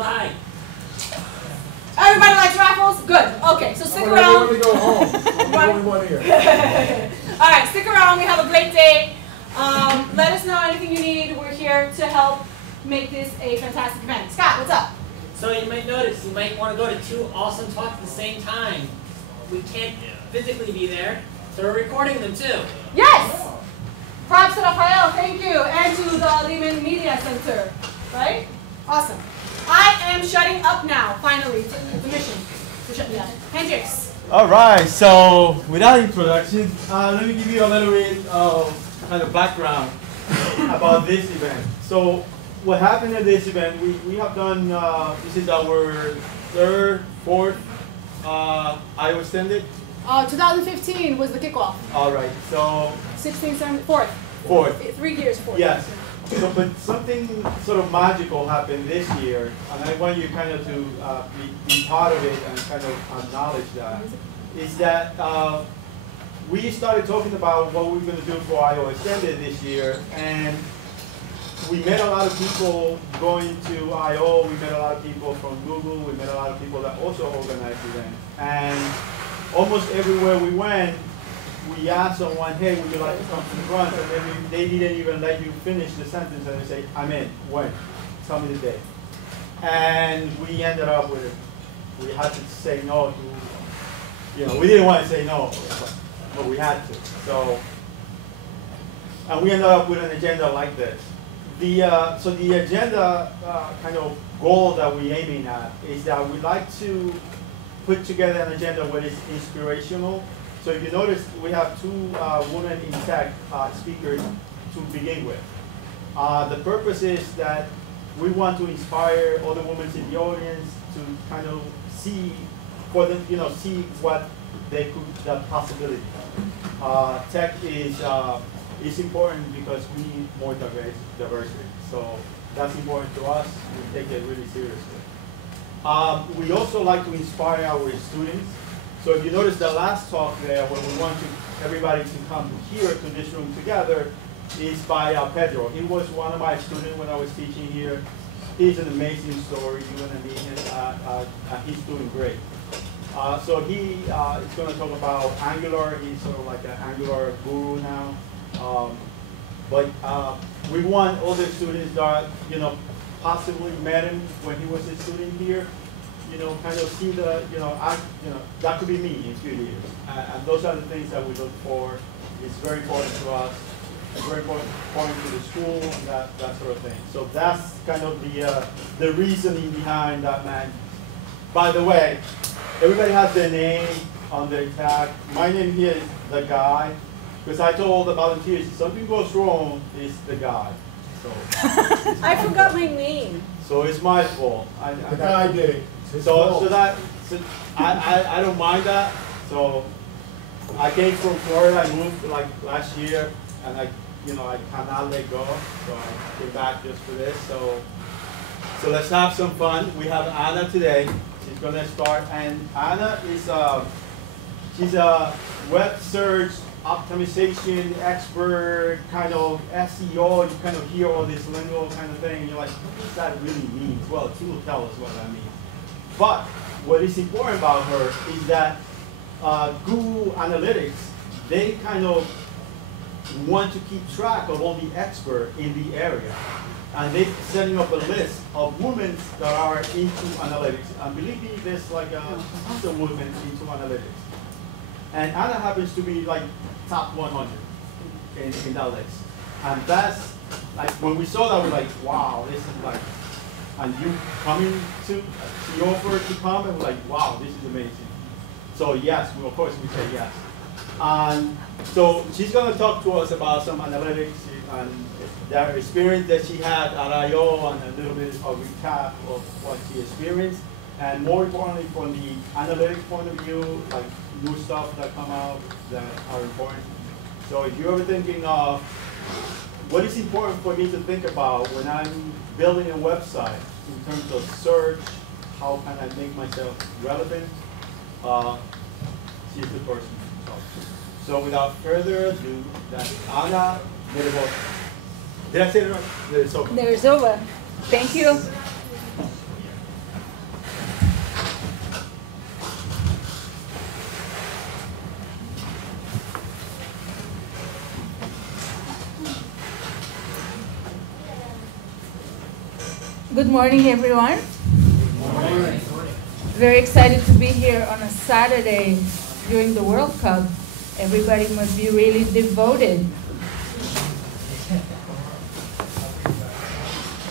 lie. Everybody likes raffles? Good. Okay, so stick around. I want to go home. I'm the only one here. All right, stick around. We have a great day. Let us know anything you need. We're here to help make this a fantastic event. Scott, what's up? So you might notice, you might want to go to 2 awesome talks at the same time. We can't physically be there, so we're recording them too. Yes! Props to Rafael, thank you, and to the Lehman Media Center, right? Awesome. I am shutting up now, finally, the mission. We're shutting down. Hendrix. All right, so without introduction, let me give you a little bit of kind of background about this event. So what happened at this event, we have done, this is our 3rd, 4th IO extended. 2015 was the kickoff. All right, so 16, 17, 4th. 4th. 3 years, 4th. Yes. So, but something sort of magical happened this year, and I want you kind of to be part of it and kind of acknowledge that. Is that we started talking about what we're going to do for IO Extended this year, and we met a lot of people going to I/O. We met a lot of people from Google. We met a lot of people that also organized events. And almost everywhere we went, we asked someone, hey, would you like to come to the front? And they didn't even let you finish the sentence, and they say, I'm in. When? Tell me the day. And we ended up with, we had to say no to, we didn't want to say no, but we had to. So, and we ended up with an agenda like this. So the agenda kind of goal that we're aiming at is that we'd like to put together an agenda that is inspirational. So if you notice, we have 2 women in tech speakers to begin with. The purpose is that we want to inspire other women in the audience to kind of see, for them, see what they could, the possibility. Tech is important because we need more diversity. So that's important to us. We take it really seriously. We also like to inspire our students. So if you notice the last talk there, where we want everybody to come here to this room together, is by Pedro. He was one of my students when I was teaching here. He's an amazing story. You're going to meet him. He's doing great. So he is going to talk about Angular. He's sort of like an Angular guru now. But we want other students that possibly met him when he was a student here. Kind of see the that could be me in a few years. And those are the things that we look for. It's very important to us. It's very important to the school and that sort of thing. So that's kind of the reasoning behind that, man. By the way, everybody has their name on their tag. My name here is the guy, because I told the volunteers if something goes wrong, it's the guy. So I forgot my name. So it's my fault. The guy did it. So I don't mind that. So I came from Florida. I moved like last year, and I cannot let go. So I came back just for this. So let's have some fun. We have Anna today. She's gonna start, and Anna is she's a web search optimization expert, kind of SEO. You kind of hear all this lingo kind of thing. You're like, what does that really mean? Well, she will tell us what that means. But what is important about her is that Google Analytics, they kind of want to keep track of all the experts in the area. And they're setting up a list of women that are into analytics. And believe me, there's like tons of women into analytics. And Anna happens to be like top 100 in that list. And that's, like, when we saw that, we're like, wow, this is like, and you coming to, she offered to come, and we're like, wow, this is amazing. So yes, of course we say yes. And so she's gonna talk to us about some analytics and the experience that she had at I/O, and a little bit of recap of what she experienced. And more importantly, from the analytics point of view, like new stuff that come out that are important. So if you're ever thinking of what is important for me to think about when I'm building a website in terms of search, how can I make myself relevant, she's the person to talk to. So without further ado, that's Anna Did I say it right? There's over. There's over. Thank you. Good morning, everyone. Very excited to be here on a Saturday during the World Cup. Everybody must be really devoted.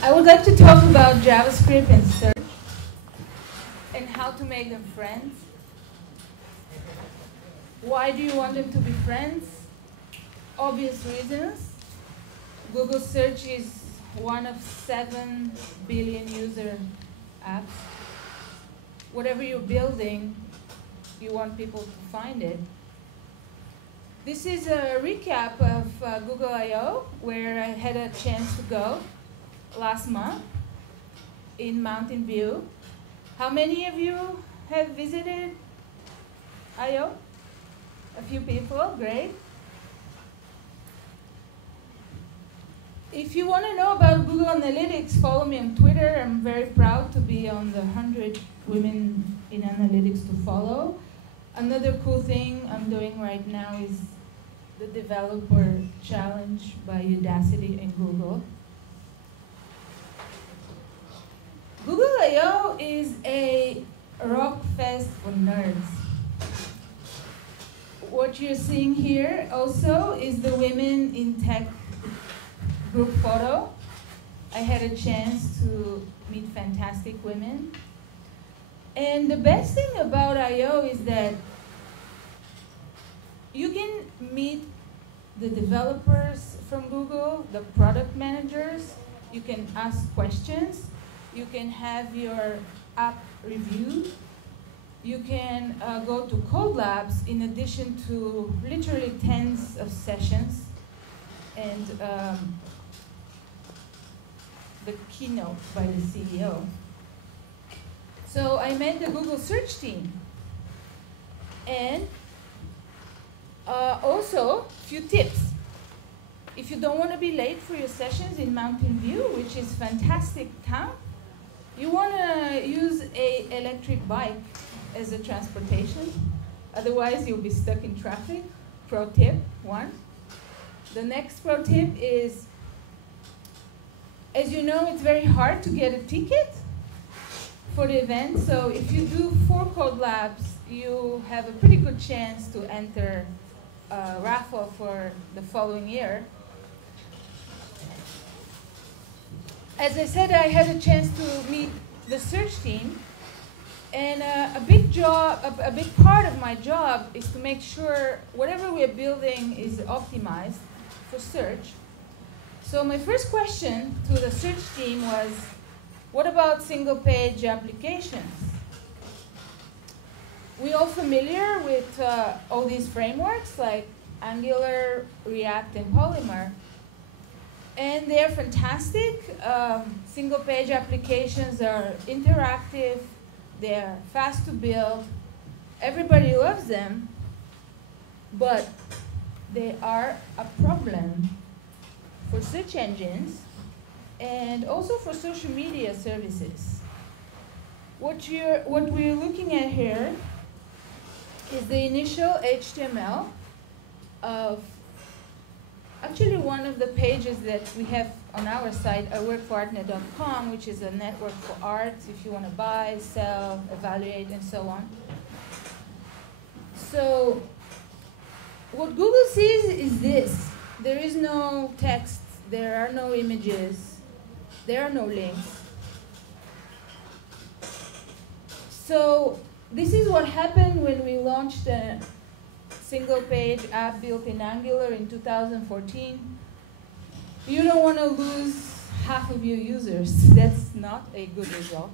I would like to talk about JavaScript and search and how to make them friends. Why do you want them to be friends? Obvious reasons. Google Search is one of 7 billion user apps. Whatever you're building, you want people to find it. This is a recap of Google I/O, where I had a chance to go last month in Mountain View. How many of you have visited I/O? A few people, great. If you want to know about Google Analytics, follow me on Twitter. I'm very proud to be on the 100 Women in Analytics to follow. Another cool thing I'm doing right now is the Developer Challenge by Udacity and Google. Google I/O is a rock fest for nerds. What you're seeing here also is the Women in Tech group photo. I had a chance to meet fantastic women. And the best thing about I/O is that you can meet the developers from Google, the product managers. You can ask questions. You can have your app reviewed. You can go to code labs in addition to literally tens of sessions and the keynote by the CEO. So I met the Google Search team. And also, few tips. If you don't want to be late for your sessions in Mountain View, which is fantastic town, you want to use an electric bike as a transportation. Otherwise, you'll be stuck in traffic. Pro tip, 1. The next pro tip is, as you know, it's very hard to get a ticket for the event. So if you do 4 code labs, you have a pretty good chance to enter a raffle for the following year. As I said, I had a chance to meet the search team. And a big part of my job is to make sure whatever we're building is optimized for search. So my first question to the search team was, what about single-page applications? We're all familiar with all these frameworks like Angular, React, and Polymer. And they're fantastic. Single-page applications are interactive. They're fast to build. Everybody loves them. But they are a problem for search engines and also for social media services. What we're looking at here is the initial HTML of actually one of the pages that we have on our site, iworkforartnet.com, which is a network for art if you want to buy, sell, evaluate, and so on. So what Google sees is this. There is no text, there are no images, there are no links. So this is what happened when we launched a single-page app built in Angular in 2014. You don't want to lose half of your users. That's not a good result.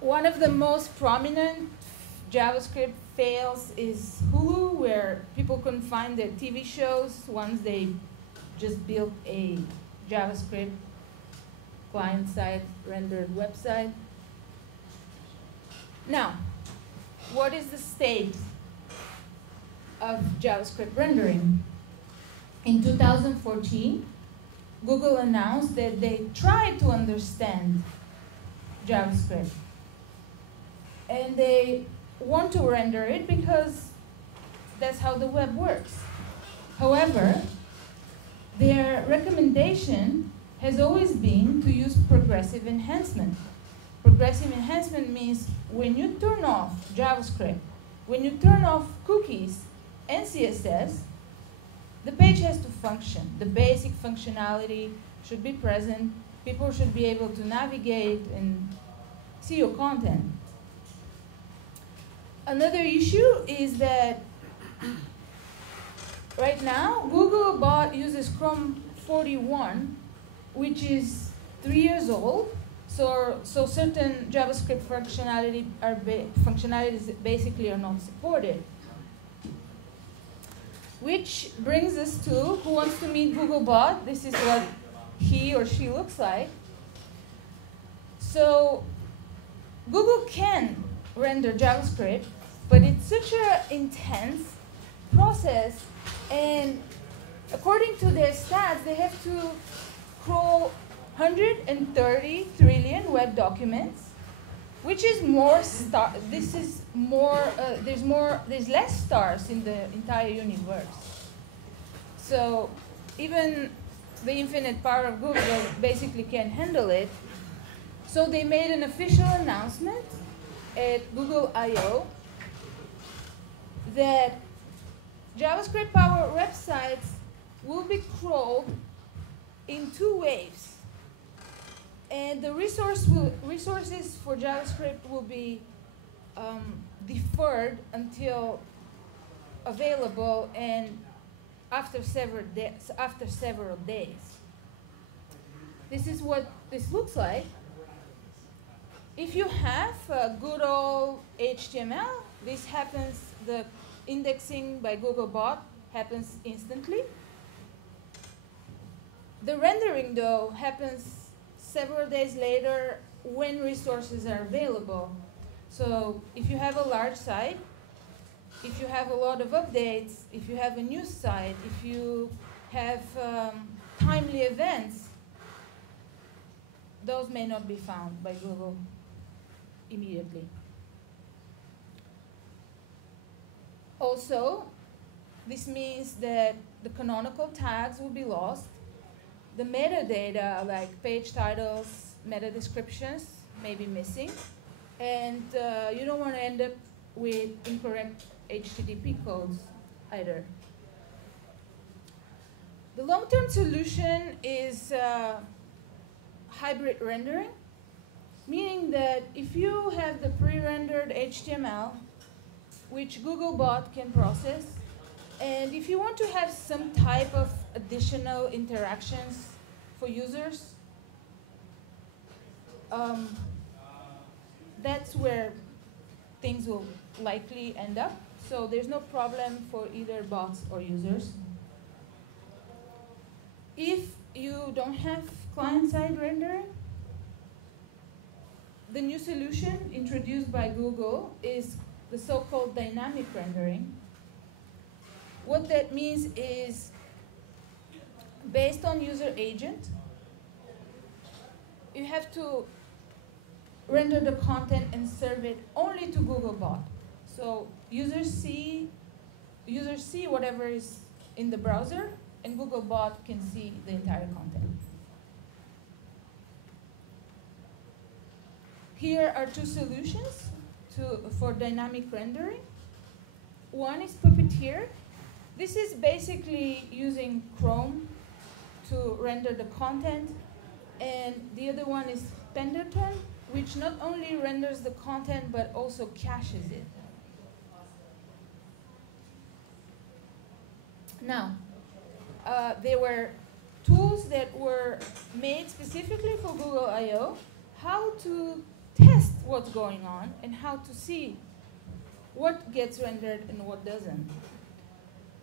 One of the most prominent JavaScript fails is Hulu, where people couldn't find their TV shows once they just built a JavaScript client-side rendered website. Now, what is the state of JavaScript rendering? In 2014, Google announced that they tried to understand JavaScript. And they want to render it because that's how the web works. However, their recommendation has always been to use progressive enhancement. Progressive enhancement means when you turn off JavaScript, when you turn off cookies and CSS, the page has to function. The basic functionality should be present. People should be able to navigate and see your content. Another issue is that right now, Googlebot uses Chrome 41, which is 3 years old. So certain JavaScript functionalities basically are not supported. Which brings us to who wants to meet Googlebot. This is what he or she looks like. So Google can render JavaScript, but it's such an intense process, and according to their stats, they have to crawl 130 trillion web documents, which is more there's less stars in the entire universe. So even the infinite power of Google basically can't handle it. So they made an official announcement at Google I/O that JavaScript-powered websites will be crawled in 2 waves. And the resources for JavaScript will be deferred until available and after several days. This is what this looks like. If you have good old HTML, this happens, the indexing by Googlebot happens instantly. The rendering, though, happens several days later when resources are available. So if you have a large site, if you have a lot of updates, if you have a news site, if you have timely events, those may not be found by Google immediately. Also, this means that the canonical tags will be lost. The metadata, like page titles, meta descriptions, may be missing. And you don't want to end up with incorrect HTTP codes either. The long-term solution is hybrid rendering, meaning that if you have the pre-rendered HTML, which Googlebot can process, and if you want to have some type of additional interactions for users, that's where things will likely end up. So there's no problem for either bots or users. If you don't have client-side rendering, the new solution introduced by Google is the so-called dynamic rendering. What that means is, based on user agent, you have to render the content and serve it only to Googlebot. So users see whatever is in the browser, and Googlebot can see the entire content. Here are 2 solutions for dynamic rendering. One is Puppeteer. This is basically using Chrome to render the content. And the other one is Pendleton, which not only renders the content, but also caches it. Now, there were tools that were made specifically for Google I/O, how to test what's going on and how to see what gets rendered and what doesn't.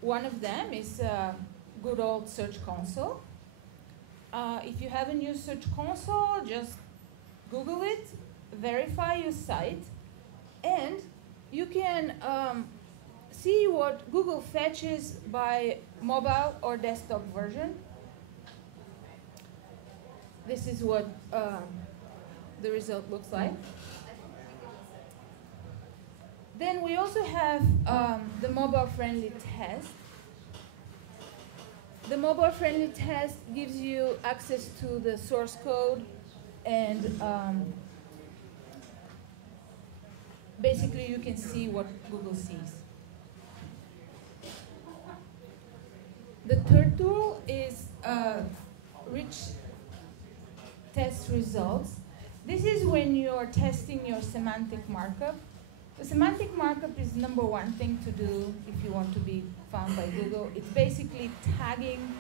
One of them is good old Search Console. If you haven't used Search Console, just Google it, verify your site, and you can see what Google fetches by mobile or desktop version. This is what the result looks like. Then we also have the mobile-friendly test. The mobile-friendly test gives you access to the source code and basically you can see what Google sees. The third tool is rich test results. This is when you're testing your semantic markup. The semantic markup is number one thing to do if you want to be found by Google. It's basically tagging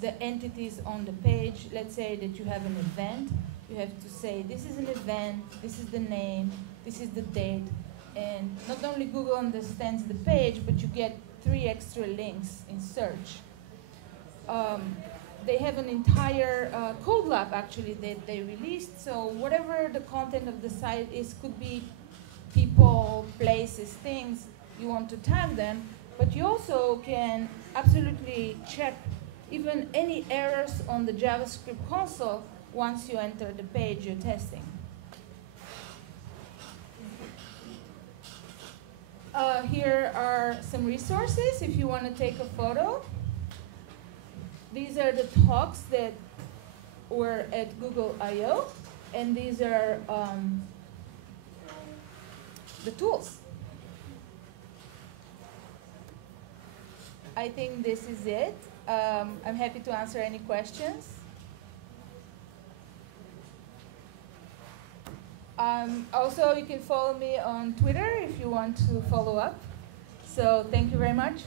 the entities on the page. Let's say that you have an event. You have to say, this is an event, this is the name, this is the date. And not only Google understands the page, but you get 3 extra links in search. They have an entire code lab, actually, that they released. So whatever the content of the site is, could be people, places, things, you want to tag them. But you also can absolutely check even any errors on the JavaScript console once you enter the page you're testing. Here are some resources if you want to take a photo. These are the talks that were at Google I/O, and these are the tools. I think this is it. I'm happy to answer any questions. Also, you can follow me on Twitter if you want to follow up. So thank you very much.